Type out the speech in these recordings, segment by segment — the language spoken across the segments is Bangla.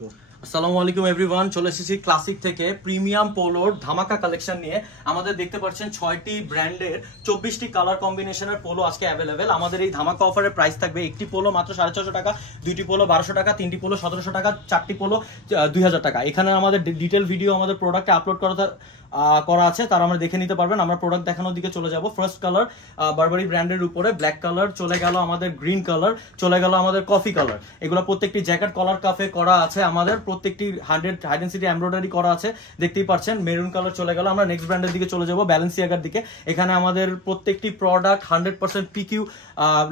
আসসালামু আলাইকুম এভরিওয়ান, চলে এসেছি ক্লাসিক থেকে প্রিমিয়াম পোলোর ধামাকা কালেকশন নিয়ে। আমাদের দেখতে পাচ্ছেন 6টি ব্র্যান্ডের 24টি কালার কম্বিনেশনের পোলো আজকে অ্যাভেলেবেল। আমাদের এই ধামাকা অফারের প্রাইস থাকবে একটি পোলো মাত্র 650 টাকা, দুইটি পোলো 1200 টাকা, তিনটি পোলো 1700 টাকা, চারটি পোলো 2000 টাকা। এখানে আমাদের ডিটেল ভিডিও আমাদের প্রোডাক্টে আপলোড করা আছে, তারা আমরা দেখে নিতে পারবেন। আমরা প্রোডাক্ট দেখানোর দিকে চলে যাব। ফার্স্ট কালার বারবারি ব্র্যান্ডের উপরে ব্ল্যাক কালার, চলে গেল আমাদের গ্রিন কালার, চলে গেল আমাদের কফি কালার। এগুলো প্রত্যেকটি জ্যাকেট কলার কাফে করা আছে, আমাদের প্রত্যেকটি 100 হাইডেন্সিটি এমব্রয়ডারি করা আছে, দেখতেই পাচ্ছেন। মেরুন কালার চলে গেল। আমরা নেক্সট ব্র্যান্ডের দিকে চলে যাব, ব্যালেন্সিয়াগার দিকে। এখানে আমাদের প্রত্যেকটি প্রোডাক্ট 100% পিকিউ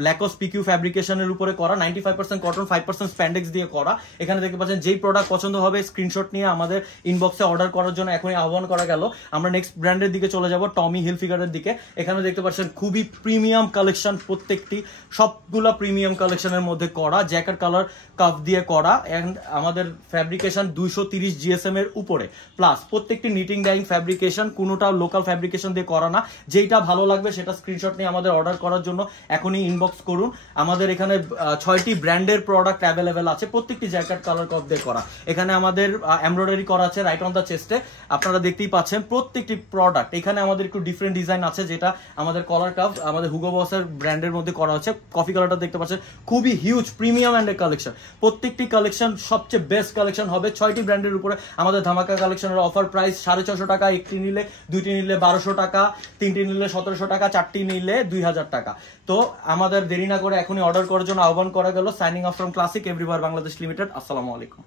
ল্যাকোস পিকিউ ফ্যাব্রিকেশনের উপরে করা, 95% কটন, 5% স্প্যান্ডেক্স দিয়ে করা। এখানে দেখতে পাচ্ছেন যেই প্রোডাক্ট পছন্দ হবে স্ক্রিনশট নিয়ে আমাদের ইনবক্সে অর্ডার করার জন্য এখনই আহ্বান করা গেল। আমরা নেক্সট ব্র্যান্ডের দিকে চলে যাব, টমি হিলফিগারের দিকে। এখানে দেখতে পাচ্ছেন খুবই প্রিমিয়াম কালেকশন, প্রত্যেকটি সবগুলা প্রিমিয়াম কালেকশনের মধ্যে করা, জ্যাকেট কালার কাফ দিয়ে করা, এন্ড আমাদের ফ্যাব্রিকেশন 230 জিএসএম এর উপরে, প্লাস প্রত্যেকটি নিটিং ডাইং ফ্যাব্রিকেশন, কোনোটা লোকাল ফ্যাব্রিকেশন দিয়ে করা না। যেইটা ভালো লাগবে সেটা স্ক্রিনশট নিয়ে আমাদের অর্ডার করার জন্য এখনই ইনবক্স করুন। আমাদের এখানে 6টি ব্র্যান্ডের প্রোডাক্ট অ্যাভেলেবেল আছে, প্রত্যেকটি জ্যাকেট কালার কাফ দিয়ে করা। এখানে আমাদের এমব্রয়ডারি করা আছে রাইট অন দ্য চেস্টে, আপনারা দেখতেই পাচ্ছেন। প্রত্যেকটি প্রোডাক্ট এখানে আমাদের একটু ডিফারেন্ট ডিজাইন আছে, যেটা আমাদের কলার কাফ আমাদের হুগো বসের ব্র্যান্ডের মধ্যে করা হচ্ছে। কফি কালারটা দেখতে পাচ্ছেন, খুবই হিউজ প্রিমিয়াম এন্ডের কালেকশন। প্রত্যেকটি কালেকশন সবচেয়ে বেস্ট কালেকশন হবে 6টি ব্র্যান্ডের উপরে। আমাদের ধামাকা কালেকশনের অফার প্রাইস 650 টাকা, একটি নিলে, দুইটি নিলে 1200 টাকা, তিনটি নিলে 1700 টাকা, চারটি নিলে 2000 টাকা। তো আমাদের দেরি না করে এখনই অর্ডার করার জন্য আহ্বান করা গেল। Signing off from classic everywhere Bangladesh limited. আসসালামু আলাইকুম।